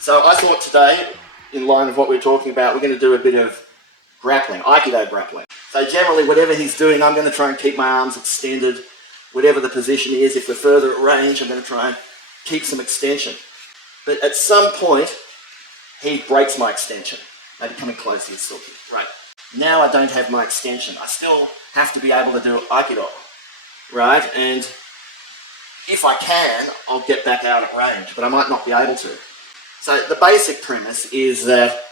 So I thought today, in line with what we're talking about, we're going to do a bit of grappling, Aikido grappling. So generally, whatever he's doing, I'm going to try and keep my arms extended, whatever the position is. If we're further at range, I'm going to try and keep some extension. But at some point, he breaks my extension. Maybe coming closer, he's still here. Right. Now I don't have my extension. I still have to be able to do Aikido. Right? And if I can, I'll get back out at range, but I might not be able to. So the basic premise is that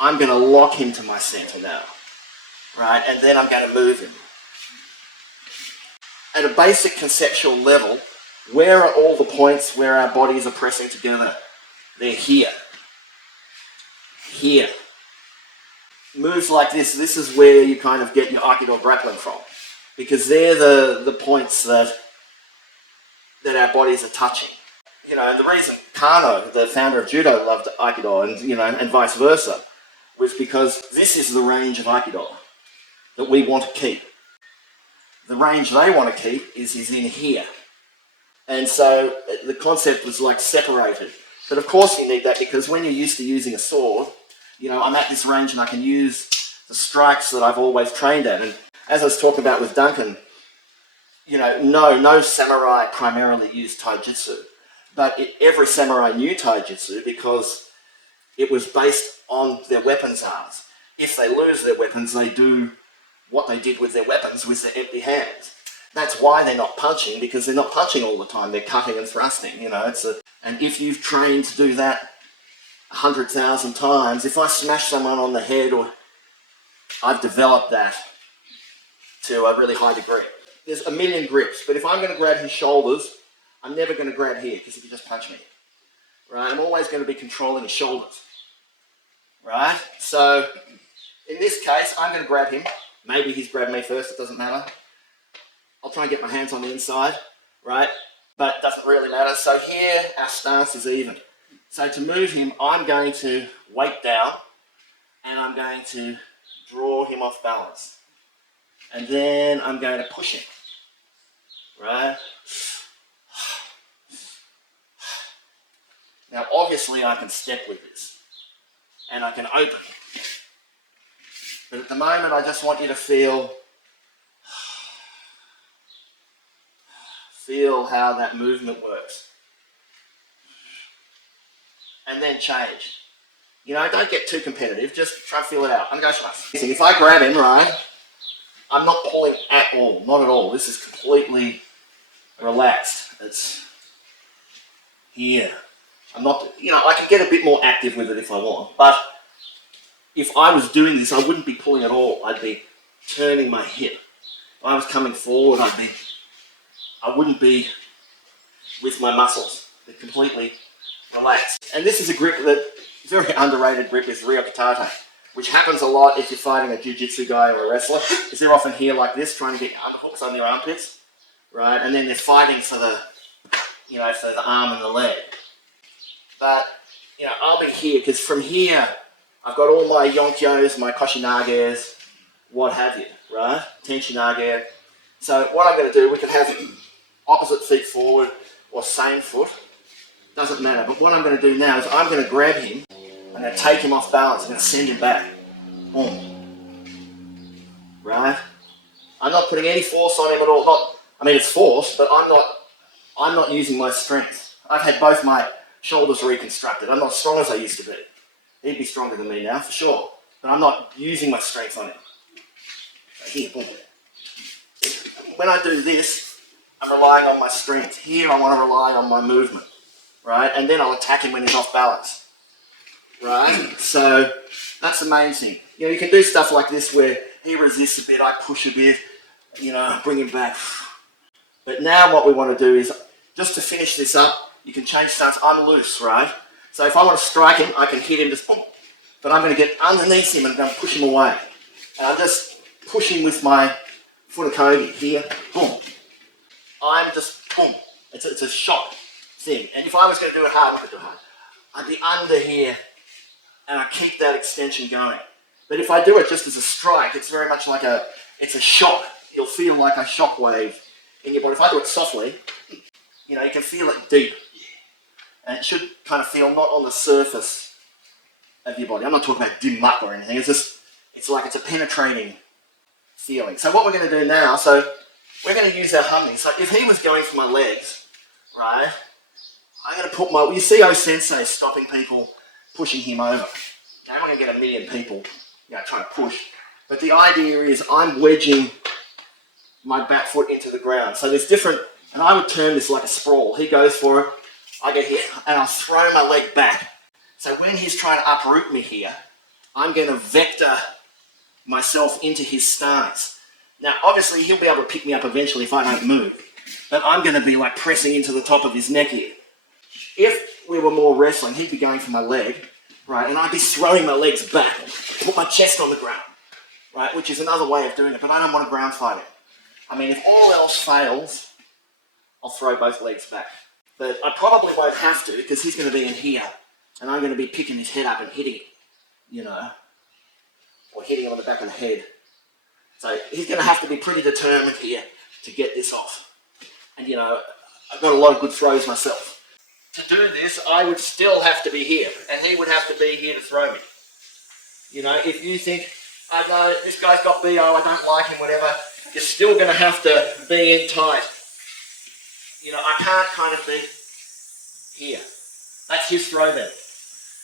I'm going to lock him to my center now, right? And then I'm going to move him. At a basic conceptual level, where are all the points where our bodies are pressing together? They're here. Here. Moves like this is where you kind of get your Aikido grappling from, because they're the points that our bodies are touching. You know, and the reason Kano, the founder of Judo, loved Aikido and vice versa, was because this is the range of Aikido that we want to keep. The range they want to keep is in here. And so the concept was like separated. But of course you need that, because when you're used to using a sword, I'm at this range and I can use the strikes that I've always trained at. And as I was talking about with Duncan, no samurai primarily used taijutsu. But every samurai knew taijutsu because it was based on their weapons arms. If they lose their weapons, they do what they did with their weapons with their empty hands. That's why they're not punching, because they're not punching all the time. They're cutting and thrusting. And if you've trained to do that 100,000 times, if I smash someone on the head, or I've developed that to a really high degree. There's a million grips, but if I'm going to grab his shoulders, I'm never going to grab here, because he can just punch me. Right? I'm always going to be controlling his shoulders. Right? So, in this case, I'm going to grab him. Maybe he's grabbed me first, it doesn't matter. I'll try and get my hands on the inside, right? But it doesn't really matter. So here, our stance is even. So to move him, I'm going to weight down, and I'm going to draw him off balance. And then I'm going to push him, right? Now, obviously, I can step with this, and I can open. But at the moment, I just want you to feel how that movement works. And then change. Don't get too competitive, just try and feel it out. I'm going to go fast. If I grab him, right, I'm not pulling at all, not at all. This is completely relaxed. It's here. I'm not, I can get a bit more active with it if I want, but if I was doing this, I wouldn't be pulling at all. I'd be turning my hip. If I was coming forward, I wouldn't be with my muscles. They're completely relaxed. And this is a grip that, very underrated grip, is Ryokitate, which happens a lot if you're fighting a jiu-jitsu guy or a wrestler, because they're often here like this, trying to get your underhooks on their armpits, right? And then they're fighting for the arm and the leg. But, I'll be here, because from here, I've got all my yonkyos, my koshinages, what have you, right? Tenchinage. So what I'm going to do, we can have opposite feet forward or same foot. Doesn't matter. But what I'm going to do now is I'm going to grab him. I'm going to take him off balance. I'm going to send him back. Boom. Right? I'm not putting any force on him at all. It's force, but I'm not using my strength. I've had both my shoulders reconstructed. I'm not as strong as I used to be. He'd be stronger than me now, for sure. But I'm not using my strength on him. Here, boom. When I do this, I'm relying on my strength. Here, I want to rely on my movement. Right? And then I'll attack him when he's off balance. Right? So, that's the main thing. You can do stuff like this where he resists a bit, I push a bit, bring him back. But now what we want to do is, just to finish this up, you can change stance. I'm loose, right? So if I want to strike him, I can hit him just boom. But I'm going to get underneath him and I'm going to push him away. And I'm just pushing with my funakogi here, boom. I'm just, boom. It's a shot thing. And if I was going to do it hard, I'd be under here and I keep that extension going. But if I do it just as a strike, it's very much like it's a shock. You'll feel like a shock wave in your body. If I do it softly, you can feel it deep. And it should kind of feel not on the surface of your body. I'm not talking about dim muck or anything. It's just, it's like it's a penetrating feeling. So what we're going to do now, so we're going to use our humming. So if he was going for my legs, right, I'm going to put my, you see O-Sensei stopping people, pushing him over. Now I'm not going to get a million people, trying to push. But the idea is I'm wedging my back foot into the ground. So there's different, and I would term this like a sprawl. He goes for it, I get hit, and I'll throw my leg back. So when he's trying to uproot me here, I'm going to vector myself into his stance. Now, obviously, he'll be able to pick me up eventually if I don't move. But I'm going to be like pressing into the top of his neck here. If we were more wrestling, he'd be going for my leg, right? And I'd be throwing my legs back, put my chest on the ground, right? Which is another way of doing it, but I don't want to ground fight him. I mean, if all else fails, I'll throw both legs back. But I probably won't have to because he's going to be in here and I'm going to be picking his head up and hitting him, or hitting him on the back of the head. So he's going to have to be pretty determined here to get this off. And, I've got a lot of good throws myself. To do this, I would still have to be here and he would have to be here to throw me. If you think, I know this guy's got BO, I don't like him, whatever, you're still going to have to be in tight. I can't kind of be here. That's his throw then.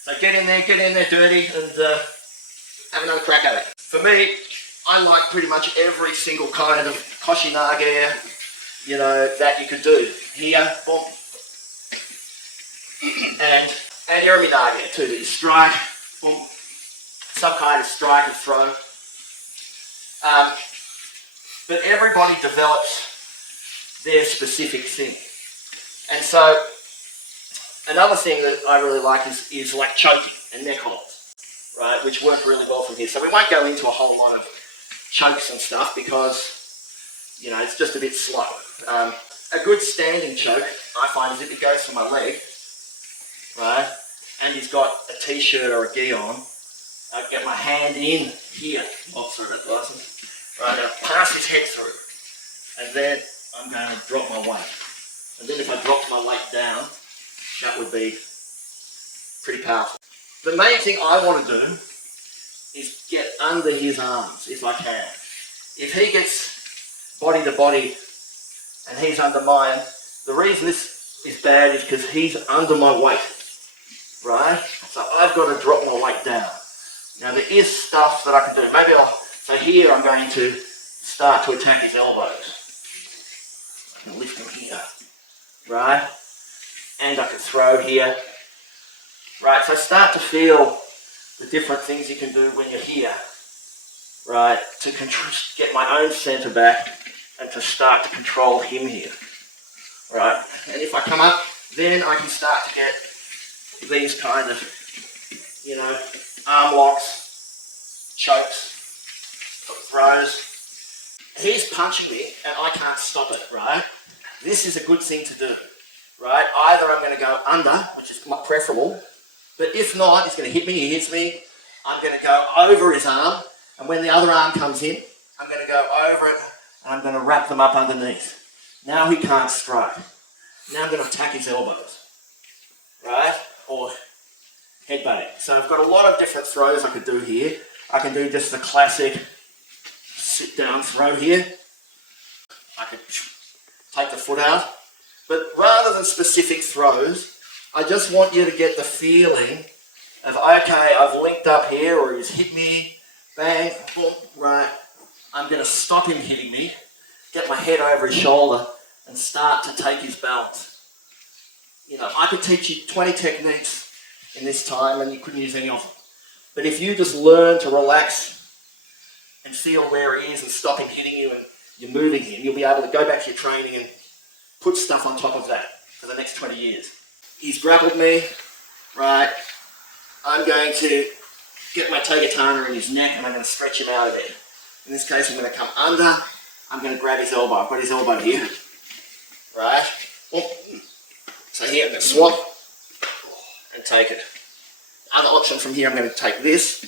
So get in there dirty and have another crack at it. For me, I like pretty much every single kind of koshinage, that you could do. Here, boom. And Hiraminage too, that you strike, boom. Some kind of strike or throw. But everybody develops their specific thing. And so, another thing that I really like is like choking and neck holds, right, which work really well from here. So we won't go into a whole lot of chokes and stuff because, it's just a bit slow. A good standing choke, I find, is if he goes for my leg, right, and he's got a t-shirt or a gi on, I get my hand in here, right, I'm going to pass his head through, and then I'm going to drop my weight. And then if I dropped my weight down, that would be pretty powerful. The main thing I want to do is get under his arms, if I can. If he gets body to body and he's under mine, the reason this is bad is because he's under my weight, right? So I've got to drop my weight down. Now there is stuff that I can do. So here I'm going to start to attack his elbows. I can lift him here, right? And I can throw here, right? So start to feel the different things you can do when you're here, right? To get my own centre back and to start to control him here, right? And if I come up, then I can start to get these kind of, arm locks, chokes, throws. He's punching me and I can't stop it, right? This is a good thing to do, right? Either I'm going to go under, which is preferable, but if not, he's going to hit me, he hits me, I'm going to go over his arm, and when the other arm comes in, I'm going to go over it, and I'm going to wrap them up underneath. Now he can't strike. Now I'm going to attack his elbows, right? Or headbutting. So I've got a lot of different throws I could do here. I can do just the classic sit down throw here. I could take the foot out. But rather than specific throws, I just want you to get the feeling of, okay, I've linked up here, or he's hit me, bang, boom, right. I'm going to stop him hitting me, get my head over his shoulder, and start to take his balance. I could teach you 20 techniques in this time, and you couldn't use any of them. But if you just learn to relax and feel where he is and stop him hitting you and you're moving him, you'll be able to go back to your training and put stuff on top of that for the next 20 years. He's grappled me, right? I'm going to get my tegatana in his neck and I'm going to stretch him out of there. In this case, I'm going to come under, I'm going to grab his elbow. I've got his elbow here, right? So here, I'm going to swap and take it. Other option from here, I'm going to take this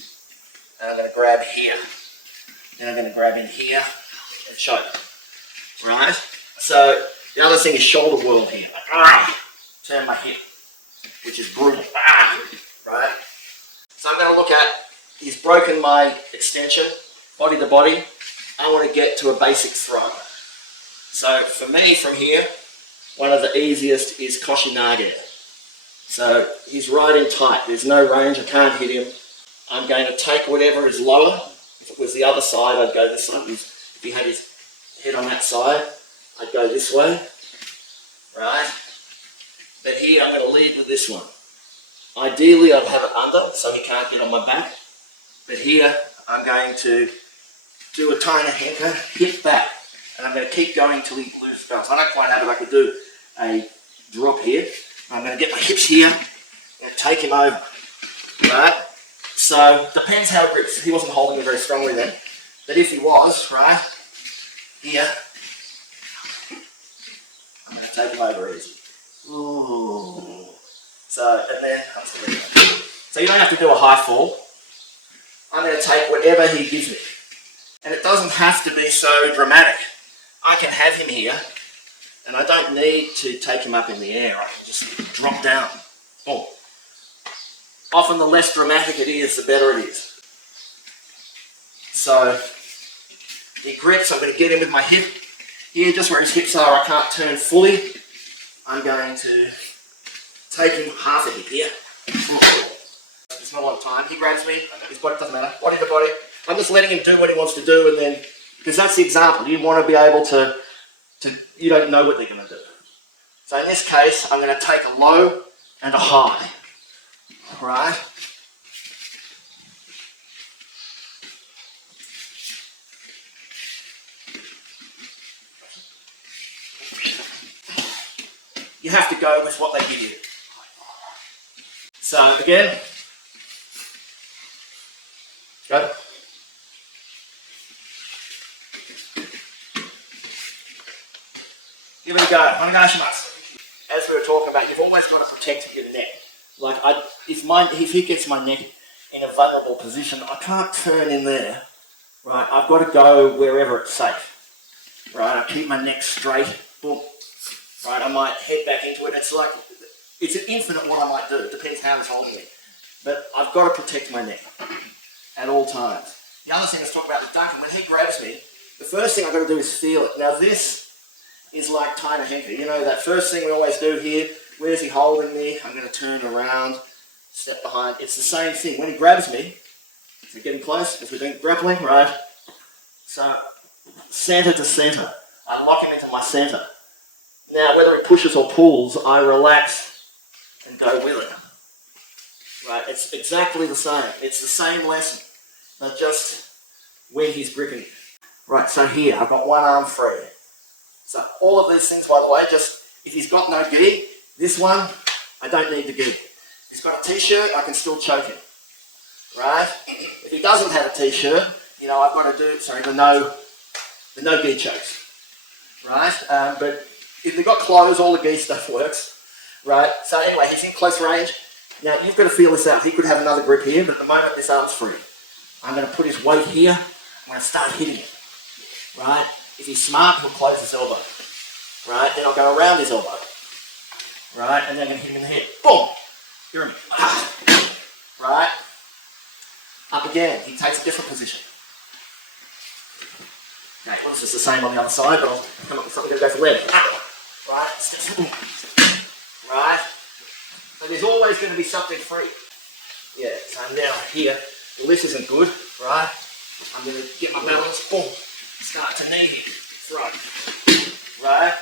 and I'm going to grab here. Then I'm going to grab in here and choke, right? So the other thing is shoulder whirl here. Turn my hip, which is brutal. Right? So I'm going to look at, he's broken my extension, body to body. I want to get to a basic throw. So for me, from here, one of the easiest is Koshinage. So he's right in tight. There's no range. I can't hit him. I'm going to take whatever is lower. If it was the other side, I'd go this side. If he had his head on that side, I'd go this way. Right? But here, I'm going to lead with this one. Ideally, I'd have it under, so he can't get on my back. But here, I'm going to do a tiny henker, hit back, and I'm going to keep going until he loses balance. I don't quite have it. I could do a drop here. I'm going to get my hips here and take him over. Right? So, depends how it grips. He wasn't holding me very strongly then. But if he was, right, here, I'm going to take him over easy. Ooh. So, and then, so you don't have to do a high fall. I'm going to take whatever he gives me. And it doesn't have to be so dramatic. I can have him here, and I don't need to take him up in the air. I can just drop down. Boom. Often the less dramatic it is, the better it is. So, he grips, I'm going to get him with my hip. Here, just where his hips are, I can't turn fully. I'm going to take him half a hip here. It's not a lot of time. He grabs me, his body, doesn't matter, body to body. I'm just letting him do what he wants to do, and then, because that's the example, you want to be able to, you don't know what they're going to do. So in this case, I'm going to take a low and a high. Right? You have to go with what they give you. So again, go. Give it a go. Onegashimasu. As we were talking about, you've always got to protect your neck. Like, if he gets my neck in a vulnerable position, I can't turn in there. Right? I've got to go wherever it's safe. Right? I keep my neck straight. Boom. Right? I might head back into it. It's like, it's an infinite what I might do. It depends how it's holding me. But I've got to protect my neck at all times. The other thing, let's talk about the Duncan. When he grabs me, the first thing I've got to do is feel it. Now this is like Taina Henker. You know, that first thing we always do here, where's he holding me? I'm going to turn around, step behind. It's the same thing. When he grabs me, we're getting close, as we're doing grappling, right? So, center to center. I lock him into my center. Now, whether he pushes or pulls, I relax and go with it. Right? It's exactly the same. It's the same lesson, but just when he's gripping. Right, so here, I've got one arm free. So all of these things, by the way, just, if he's got no gi, this one, I don't need the gi. If he's got a t-shirt, I can still choke him. Right? If he doesn't have a t-shirt, you know, I've got to do, the no gi chokes. Right? But if they've got clothes, all the gi stuff works. Right? So anyway, he's in close range. Now, you've got to feel this out. He could have another grip here, but at the moment, this arm's free. I'm going to put his weight here. I'm going to start hitting him. Right? If he's smart, he'll close his elbow. Right? Then I'll go around his elbow. Right? And then I'm going to hit him in the head. Boom! Hear him. Right? Up again. He takes a different position. Okay, well, it's just the same on the other side, but I'll come up with something to go for left. Right? Right? So there's always going to be something free. Yeah, so now here, well, this isn't good, right? I'm going to get my balance, boom, start to knee here, throw, right?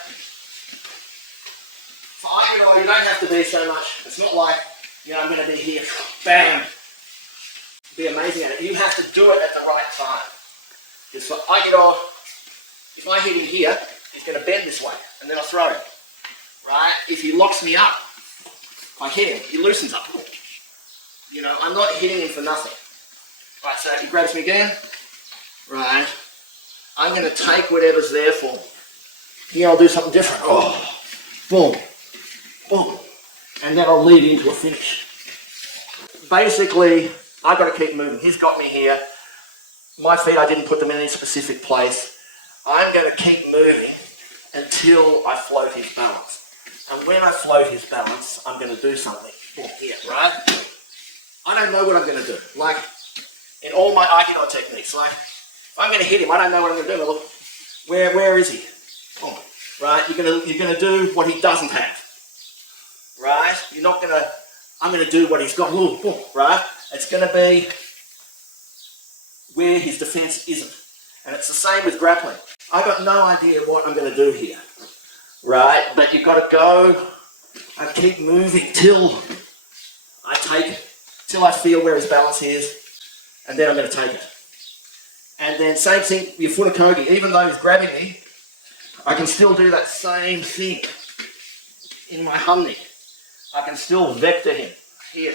For Aikido, you don't have to be so much, it's not like, you know, I'm going to be here, bam, be amazing at it. You have to do it at the right time. Because for Aikido, if I hit him here, he's going to bend this way, and then I'll throw him, right? If he locks me up, if I hit him, he loosens up. You know, I'm not hitting him for nothing. Right, so he grabs me again. Right. I'm going to take whatever's there for me. Here I'll do something different. Oh, boom, boom. And then I'll lead into a finish. Basically, I've got to keep moving. He's got me here. My feet, I didn't put them in any specific place. I'm going to keep moving until I float his balance. And when I float his balance, I'm going to do something here, right? I don't know what I'm going to do. Like in all my Aikido techniques, like if I'm going to hit him, I don't know what I'm going to do. Look, where is he? Oh, right? You're going to do what he doesn't have, right? You're not going to. I'm going to do what he's got. Ooh, boom, right? It's going to be where his defense isn't, and it's the same with grappling. I got no idea what I'm going to do here, right? But you've got to go and keep moving till I take it, till I feel where his balance is, and then I'm going to take it. And then same thing with your Funakogi. Even though he's grabbing me, I can still do that same thing in my Humni. I can still vector him here.